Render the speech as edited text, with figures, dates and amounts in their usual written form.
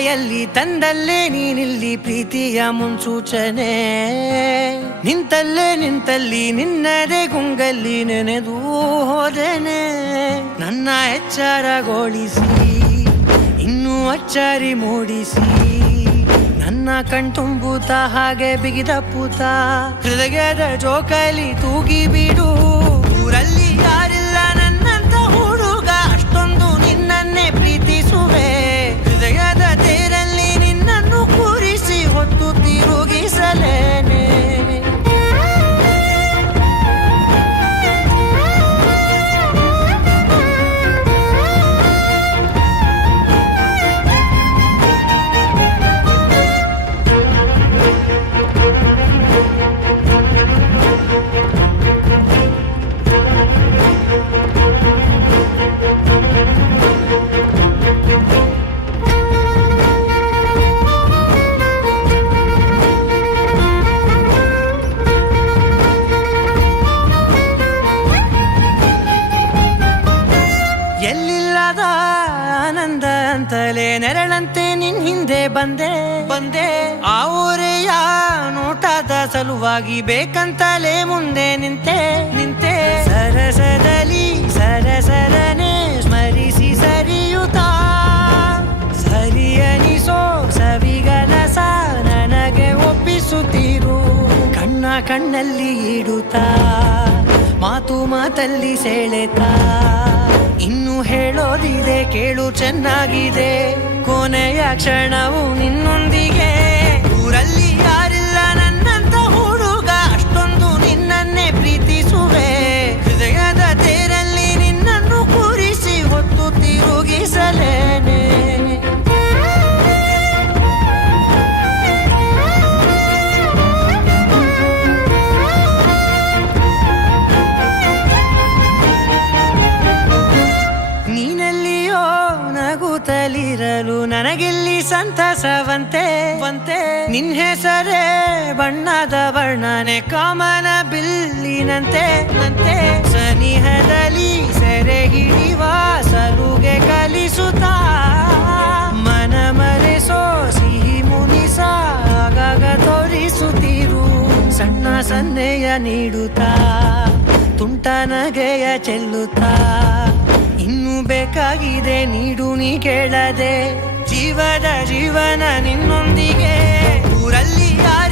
ಕೈಯಲ್ಲಿ ತಂದಲ್ಲೇ ನೀನಿಲ್ಲಿ ಪ್ರೀತಿಯ ಮುನ್ಸೂಚನೆ ನಿಂತಲ್ಲಿ ನಿನ್ನದೇ ಗುಂಗಲ್ಲಿ ನೆನೆದು ಹೋದೆನೆ ನನ್ನ ಎಚ್ಚರಗೊಳಿಸಿ ಇನ್ನೂ ಅಚ್ಚರಿ ಮೂಡಿಸಿ ನನ್ನ ಕಣ್ತುಂಬುತ್ತ ಹಾಗೆ ಬಿಗಿದ ಪೂತ ಹೃದಯದ ಜೋಕಾಲಿ ತೂಗಿ ಬಿಡು ಊರಲ್ಲಿ ಯಾರಿಲ್ಲ ನನ್ನಂತ ಹುಡುಗ ಅಷ್ಟೊಂದು ನಿನ್ನನ್ನೇ ಪ್ರೀತಿಸುವೆ ಹೃದಯದ ತೇರಲ್ಲಿ ನಿನ್ನನ್ನು ಕೂರಿಸಿ ಹೊತ್ತು ತಿರುಗಿಸಲೇನೆ ಎಲ್ಲಿಲ್ಲದ ಆನಂದ ಅಂತಲೇ ನೆರಳಂತೆ ನಿನ್ ಹಿಂದೆ ಬಂದೆ ಆ ಊರೆಯ ನೋಟದ ಸಲುವಾಗಿ ಬೇಕಂತಲೇ ಮುಂದೆ ನಿಂತೆ ಸರಸರನೆ ಸ್ಮರಿಸಿ ಸರಿಯುತ್ತಾ ಸರಿಯನಿಸೋ ಸವಿಗನಸ ನನಗೆ ಒಪ್ಪಿಸುತ್ತೀರು ಕಣ್ಣಲ್ಲಿ ಇಡುತ್ತಾ ಮಾತಲ್ಲಿ ಸೆಳೆತಾ ಇನ್ನು ಹೇಳೋದಿದೆ ಕೇಳು ಚೆನ್ನಾಗಿದೆ ಕೊನೆಯ ಕ್ಷಣವು ನಿನ್ನೊಂದಿಗೆ ಊರಲ್ಲಿ ಯಾರಿಲ್ಲ ನನ್ನಂತ ಹುಡುಗ ಅಷ್ಟೊಂದು ನಿನ್ನನ್ನೇ ಪ್ರೀತಿಸುವೆ ಹೃದಯದ ತೇರಲ್ಲಿ ನಿನ್ನನ್ನು ಕೂರಿಸಿ ಹೊತ್ತು ತಿರುಗಿಸಲೇನೆ ನಗುತ್ತಲಿರಲು ನನಗಿಲ್ಲಿ ಸಂತಸವಂತೆ ನಿನ್ ಹೆಸರೇ ಬಣ್ಣದ ವರ್ಣನೆ ಕಾಮನ ಬಿಲ್ಲಿನಂತೆ ಸನಿಹದಲ್ಲಿ ಸೆರೆ ಹಿಡಿಯುವ ಸಲುಗೆ ಕಲಿಸುತ್ತಾ ಮನ ಮರೆಸೋ ಸಿಹಿ ಮುನಿಸ ಆಗಾಗ ತೋರಿಸುತ್ತಿರು ಸಣ್ಣ ಸನ್ನೆಯ ನೀಡುತ್ತಾ ತುಂಟ ನಗೆಯ ಚೆಲ್ಲುತ್ತಾ ಇನ್ನು ಬೇಕಾಗಿದೆ ನೀಡು ನೀ ಕೇಳದೆ ಜೀವನ ನಿನ್ನೊಂದಿಗೆ ಊರಲ್ಲಿ ಯಾರು